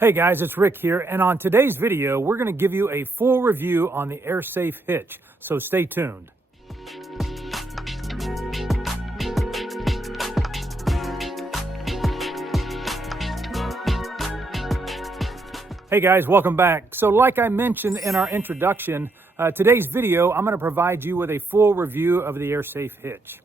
Hey guys, it's Rick here, and on today's video, we're going to give you a full review on the AirSafe Hitch, so stay tuned. Hey guys, welcome back. So like I mentioned in our introduction, today's video, I'm going to provide you with a full review of the AirSafe Hitch.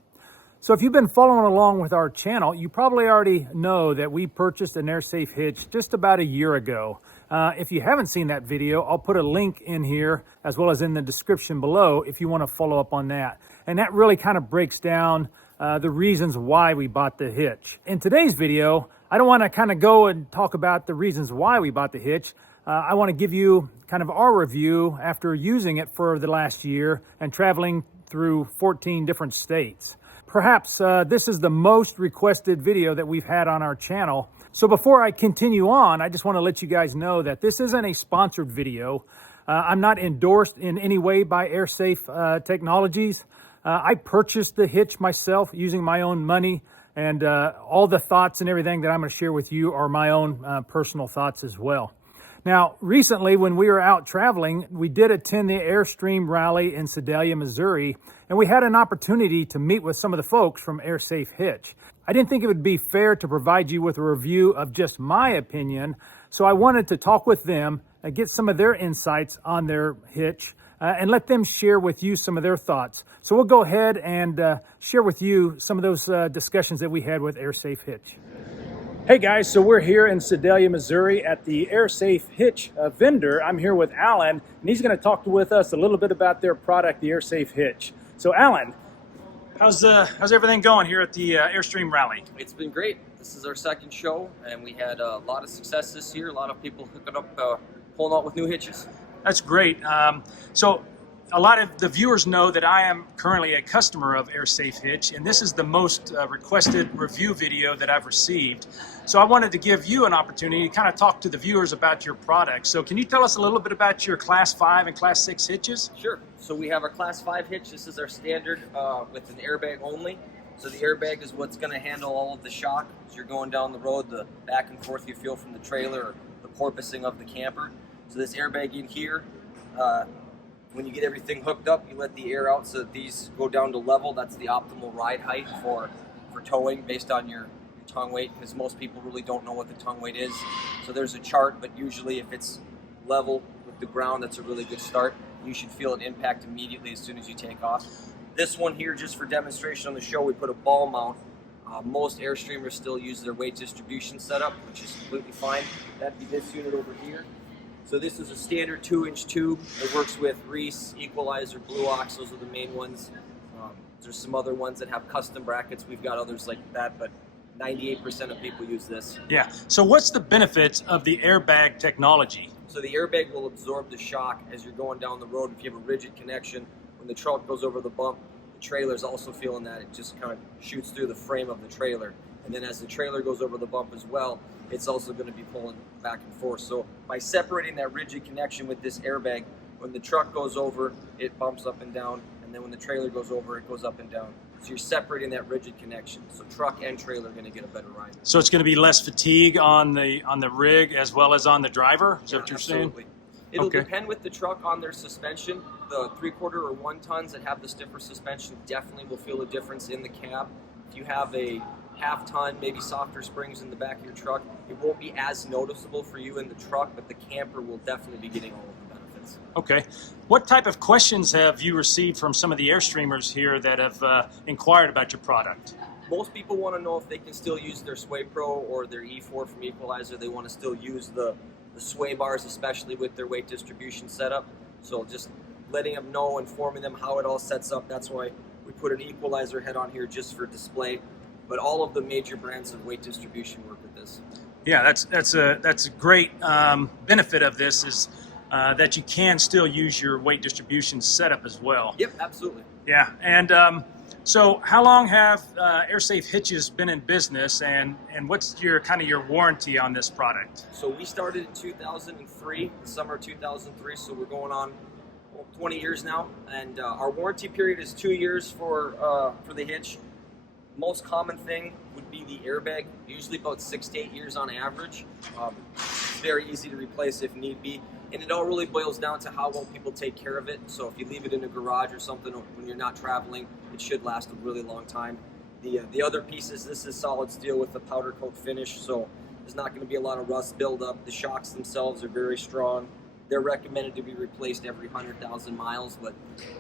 So if you've been following along with our channel, you probably already know that we purchased an AirSafe Hitch just about a year ago. If you haven't seen that video, I'll put a link in here as well as in the description below if you want to follow up on that. And that really kind of breaks down the reasons why we bought the hitch. In today's video, I don't want to kind of go and talk about the reasons why we bought the hitch. I want to give you kind of our review after using it for the last year and traveling through 14 different states. Perhaps this is the most requested video that we've had on our channel. So before I continue on, I just want to let you guys know that this isn't a sponsored video. I'm not endorsed in any way by AirSafe Technologies. I purchased the hitch myself using my own money, and all the thoughts and everything that I'm going to share with you are my own personal thoughts as well. Now, recently when we were out traveling, we did attend the Airstream rally in Sedalia, Missouri, and we had an opportunity to meet with some of the folks from AirSafe Hitch. I didn't think it would be fair to provide you with a review of just my opinion, so I wanted to talk with them and get some of their insights on their hitch and let them share with you some of their thoughts. So we'll go ahead and share with you some of those discussions that we had with AirSafe Hitch. Hey guys, so we're here in Sedalia, Missouri at the AirSafe Hitch vendor. I'm here with Alan, and he's going to talk with us a little bit about their product, the AirSafe Hitch. So Alan, how's everything going here at the Airstream rally? It's been great. This is our second show, and we had a lot of success this year. A lot of people hooking up, pulling out with new hitches. That's great. So a lot of the viewers know that I am currently a customer of AirSafe Hitch, and this is the most requested review video that I've received. So I wanted to give you an opportunity to kind of talk to the viewers about your product. So can you tell us a little bit about your Class 5 and Class 6 hitches? Sure. So we have our Class 5 hitch. This is our standard with an airbag only. So the airbag is what's going to handle all of the shock as you're going down the road, the back and forth you feel from the trailer, or the porpoising of the camper. So this airbag in here, when you get everything hooked up, you let the air out so that these go down to level. That's the optimal ride height for towing based on your tongue weight, because most people really don't know what the tongue weight is. So there's a chart, but usually if it's level with the ground, that's a really good start. You should feel an impact immediately as soon as you take off. This one here, just for demonstration on the show, we put a ball mount. Most Airstreamers still use their weight distribution setup, which is completely fine. That'd be this unit over here. So this is a standard 2-inch tube. It works with Reese, Equalizer, Blue Ox. Those are the main ones. There's some other ones that have custom brackets. We've got others like that, but 98% of people use this. Yeah. So what's the benefits of the airbag technology? So the airbag will absorb the shock as you're going down the road. If you have a rigid connection, when the truck goes over the bump, the trailer's also feeling that. It just kind of shoots through the frame of the trailer. And then as the trailer goes over the bump as well, it's also going to be pulling back and forth. So by separating that rigid connection with this airbag, when the truck goes over, it bumps up and down. And then when the trailer goes over, it goes up and down. So you're separating that rigid connection. So truck and trailer are going to get a better ride. So it's going to be less fatigue on the rig as well as on the driver? Is that what you're absolutely. saying? It'll Okay. depend with the truck on their suspension. The 3/4 or 1 tons that have the stiffer suspension definitely will feel a difference in the cab. If you have a half-ton, maybe softer springs in the back of your truck, it won't be as noticeable for you in the truck, but the camper will definitely be getting all of the benefits. Okay. What type of questions have you received from some of the Airstreamers here that have inquired about your product? Most people want to know if they can still use their Sway Pro or their E4 from Equalizer. They want to still use the sway bars, especially with their weight distribution setup. So just letting them know, informing them how it all sets up. That's why we put an Equalizer head on here just for display. But all of the major brands of weight distribution work with this. Yeah, that's a great benefit of this is that you can still use your weight distribution setup as well. Yep, absolutely. Yeah, and so how long have AirSafe hitches been in business, and what's your warranty on this product? So we started in 2003, the summer of 2003. So we're going on 20 years now, and our warranty period is 2 years for the hitch. Most common thing would be the airbag, usually about 6 to 8 years on average. very easy to replace if need be. And it all really boils down to how well people take care of it. So if you leave it in a garage or something when you're not traveling, it should last a really long time. The other pieces, this is solid steel with the powder coat finish, so there's not going to be a lot of rust buildup. The shocks themselves are very strong. They're recommended to be replaced every 100,000 miles, but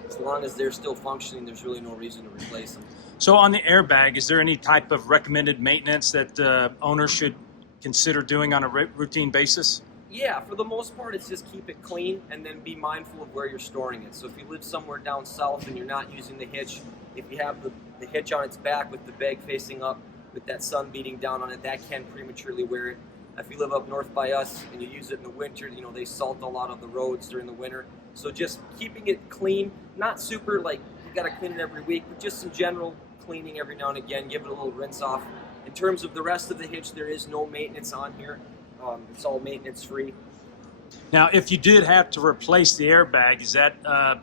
as long as they're still functioning, there's really no reason to replace them. So on the airbag, is there any type of recommended maintenance that owners should consider doing on a routine basis? Yeah, for the most part, it's just keep it clean and then be mindful of where you're storing it. So if you live somewhere down south and you're not using the hitch, if you have the hitch on its back with the bag facing up with that sun beating down on it, that can prematurely wear it. If you live up north by us and you use it in the winter, you know, they salt a lot of the roads during the winter. So just keeping it clean, not super like you got to clean it every week, but just some general cleaning every now and again, give it a little rinse off. In terms of the rest of the hitch, there is no maintenance on here. It's all maintenance free. Now, if you did have to replace the airbag, is that a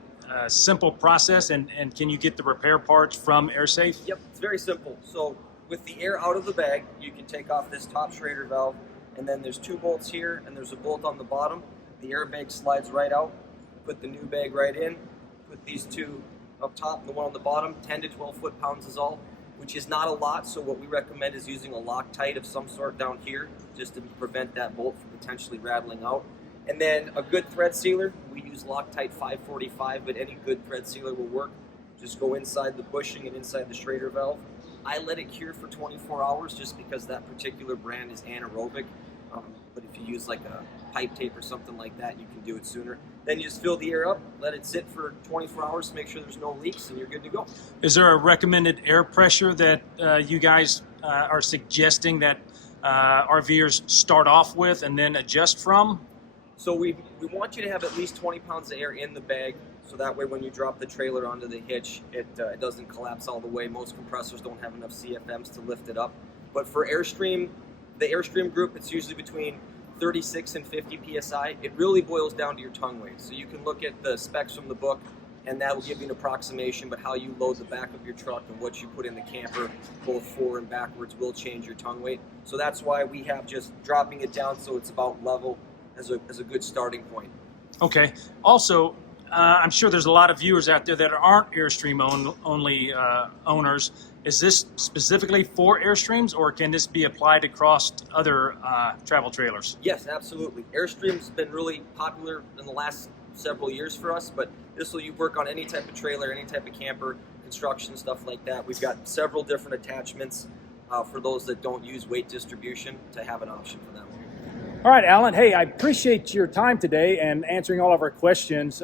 simple process, and can you get the repair parts from AirSafe? Yep, it's very simple. So with the air out of the bag, you can take off this top Schrader valve, and then there's 2 bolts here, and there's a bolt on the bottom. The airbag slides right out. Put the new bag right in. Put these 2 up top, and the one on the bottom. 10 to 12 foot-pounds is all, which is not a lot. So what we recommend is using a Loctite of some sort down here, just to prevent that bolt from potentially rattling out. And then a good thread sealer, we use Loctite 545, but any good thread sealer will work. Just go inside the bushing and inside the Schrader valve. I let it cure for 24 hours just because that particular brand is anaerobic. But if you use like a pipe tape or something like that, you can do it sooner. Then you just fill the air up, let it sit for 24 hours to make sure there's no leaks, and you're good to go. Is there a recommended air pressure that you guys are suggesting that RVers start off with and then adjust from? So we want you to have at least 20 pounds of air in the bag, so that way when you drop the trailer onto the hitch, it doesn't collapse all the way. Most compressors don't have enough CFMs to lift it up. But for Airstream, the Airstream group, it's usually between 36 and 50 PSI. It really boils down to your tongue weight. So you can look at the specs from the book, and that will give you an approximation, but how you load the back of your truck and what you put in the camper, both forward and backwards, will change your tongue weight. So that's why we have just dropping it down so it's about level as a good starting point. Okay. Also, I'm sure there's a lot of viewers out there that aren't Airstream only owners. Is this specifically for Airstreams, or can this be applied across other travel trailers? Yes, absolutely. Airstream's been really popular in the last several years for us, but this will work on any type of trailer, any type of camper, construction, stuff like that. We've got several different attachments for those that don't use weight distribution to have an option for them. All right, Alan. Hey, I appreciate your time today and answering all of our questions.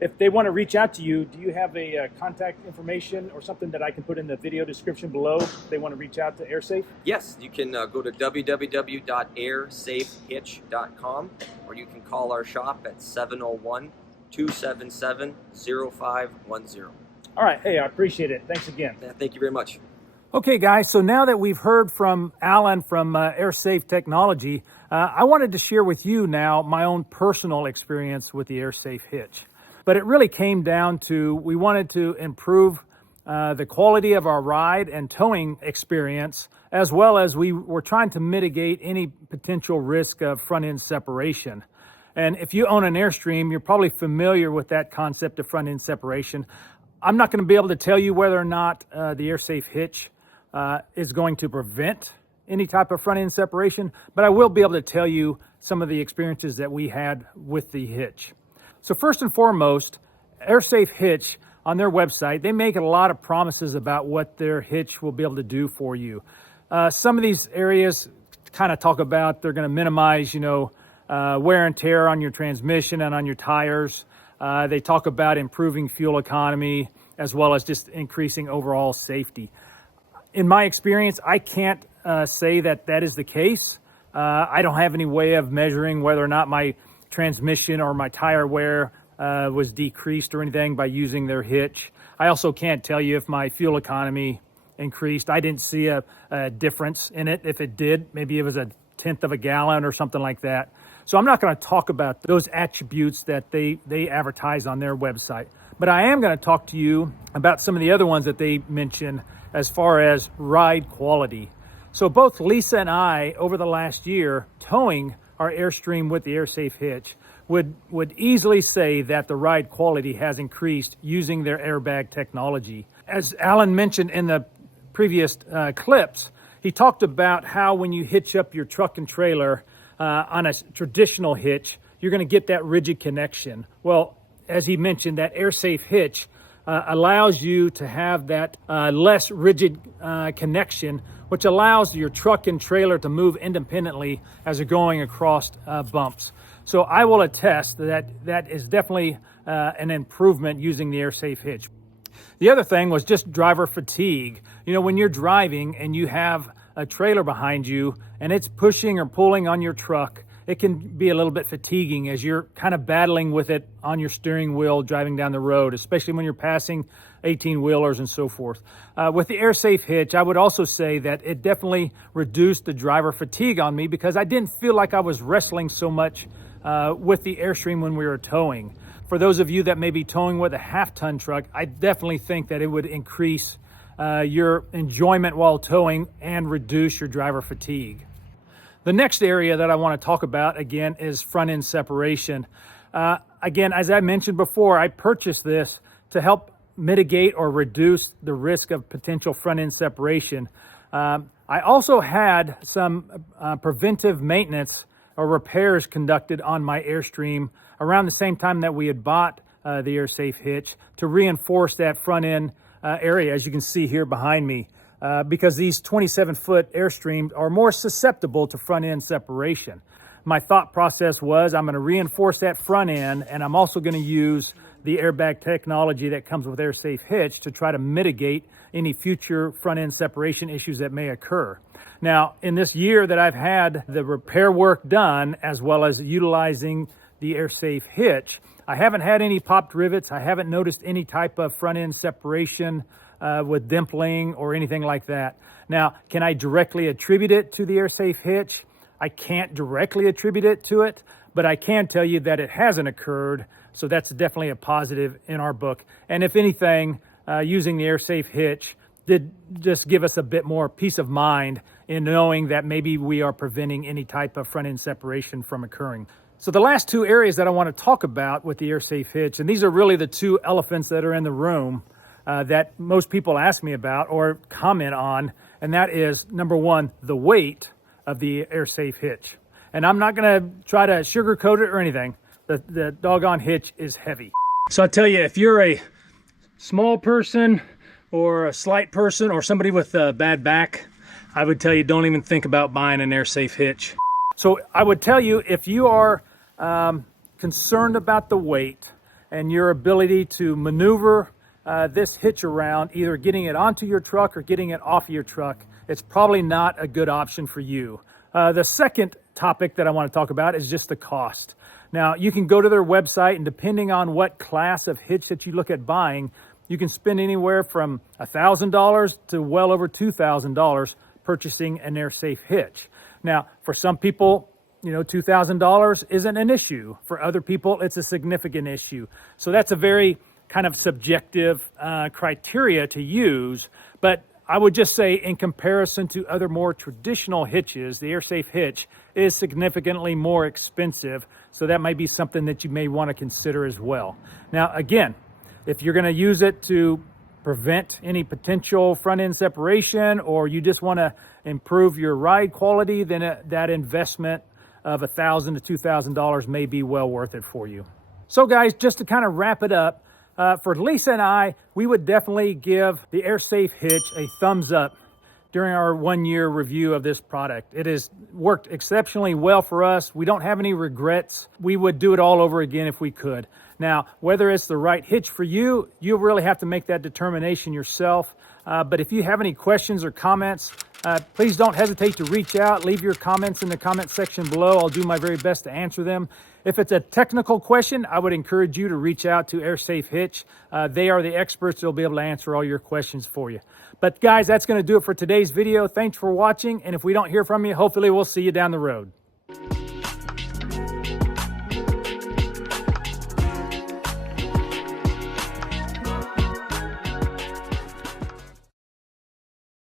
If they want to reach out to you, do you have a contact information or something that I can put in the video description below if they want to reach out to AirSafe? Yes, you can go to www.airsafehitch.com, or you can call our shop at 701-277-0510. All right. Hey, I appreciate it. Thanks again. Thank you very much. Okay, guys, so now that we've heard from Alan from AirSafe Technology, I wanted to share with you now my own personal experience with the AirSafe Hitch. But it really came down to we wanted to improve the quality of our ride and towing experience, as well as we were trying to mitigate any potential risk of front-end separation. And if you own an Airstream, you're probably familiar with that concept of front-end separation. I'm not going to be able to tell you whether or not the AirSafe Hitch is going to prevent any type of front-end separation, but I will be able to tell you some of the experiences that we had with the hitch. So first and foremost, AirSafe Hitch, on their website, they make a lot of promises about what their hitch will be able to do for you. Some of these areas kind of talk about they're going to minimize, wear and tear on your transmission and on your tires. They talk about improving fuel economy as well as just increasing overall safety. In my experience, I can't say that that is the case. I don't have any way of measuring whether or not my transmission or my tire wear was decreased or anything by using their hitch. I also can't tell you if my fuel economy increased. I didn't see a difference in it. If it did, maybe it was 1/10 of a gallon or something like that. So I'm not going to talk about those attributes that they advertise on their website. But I am going to talk to you about some of the other ones that they mention as far as ride quality. So both Lisa and I, over the last year, towing our Airstream with the AirSafe Hitch would easily say that the ride quality has increased using their airbag technology. As Alan mentioned in the previous clips, he talked about how when you hitch up your truck and trailer on a traditional hitch, you're going to get that rigid connection. Well, as he mentioned, that AirSafe Hitch allows you to have that less rigid connection, which allows your truck and trailer to move independently as they're going across bumps. So I will attest that that is definitely an improvement using the AirSafe Hitch. The other thing was just driver fatigue. You know, when you're driving and you have a trailer behind you and it's pushing or pulling on your truck, it can be a little bit fatiguing as you're kind of battling with it on your steering wheel driving down the road, especially when you're passing 18-wheelers and so forth. With the AirSafe Hitch, I would also say that it definitely reduced the driver fatigue on me because I didn't feel like I was wrestling so much with the Airstream when we were towing. For those of you that may be towing with a half-ton truck, I definitely think that it would increase your enjoyment while towing and reduce your driver fatigue. The next area that I want to talk about again is front end separation. Again, as I mentioned before, I purchased this to help mitigate or reduce the risk of potential front end separation. I also had some preventive maintenance or repairs conducted on my Airstream around the same time that we had bought the AirSafe Hitch to reinforce that front end area, as you can see here behind me. Because these 27-foot Airstreams are more susceptible to front end separation. My thought process was I'm going to reinforce that front end, and I'm also going to use the airbag technology that comes with AirSafe Hitch to try to mitigate any future front end separation issues that may occur. Now, in this year that I've had the repair work done, as well as utilizing the AirSafe Hitch, I haven't had any popped rivets. I haven't noticed any type of front end separation with dimpling or anything like that. Now, can I directly attribute it to the AirSafe Hitch? I can't directly attribute it to it, but I can tell you that it hasn't occurred, so that's definitely a positive in our book. And if anything, using the AirSafe Hitch did just give us a bit more peace of mind in knowing that maybe we are preventing any type of front end separation from occurring. So the last two areas that I want to talk about with the AirSafe Hitch, and these are really the two elephants that are in the room, that most people ask me about or comment on, and that is, number one, the weight of the AirSafe Hitch. And I'm not going to try to sugarcoat it or anything. The doggone hitch is heavy. So I tell you, if you're a small person or a slight person or somebody with a bad back, I would tell you don't even think about buying an AirSafe Hitch. So I would tell you, if you are concerned about the weight and your ability to maneuver this hitch around, either getting it onto your truck or getting it off your truck, it's probably not a good option for you. The second topic that I want to talk about is just the cost. Now, you can go to their website, and depending on what class of hitch that you look at buying, you can spend anywhere from $1,000 to well over $2,000 purchasing an AirSafe Hitch. Now, for some people, you know, $2,000 isn't an issue. For other people, it's a significant issue. So that's a very kind of subjective criteria to use, but I would just say in comparison to other more traditional hitches, the AirSafe Hitch is significantly more expensive, so that might be something that you may want to consider as well. Now, again, if you're going to use it to prevent any potential front-end separation, or you just want to improve your ride quality, then that investment of $1,000 to $2,000 may be well worth it for you. So guys, just to kind of wrap it up, for Lisa and I, we would definitely give the AirSafe Hitch a thumbs up during our 1-year review of this product. It has worked exceptionally well for us. We don't have any regrets. We would do it all over again if we could. Now, whether it's the right hitch for you, you'll really have to make that determination yourself. But if you have any questions or comments, please don't hesitate to reach out. Leave your comments in the comment section below. I'll do my very best to answer them. If it's a technical question, I would encourage you to reach out to AirSafe Hitch. They are the experts. They'll be able to answer all your questions for you. But guys, that's going to do it for today's video. Thanks for watching. And if we don't hear from you, hopefully we'll see you down the road.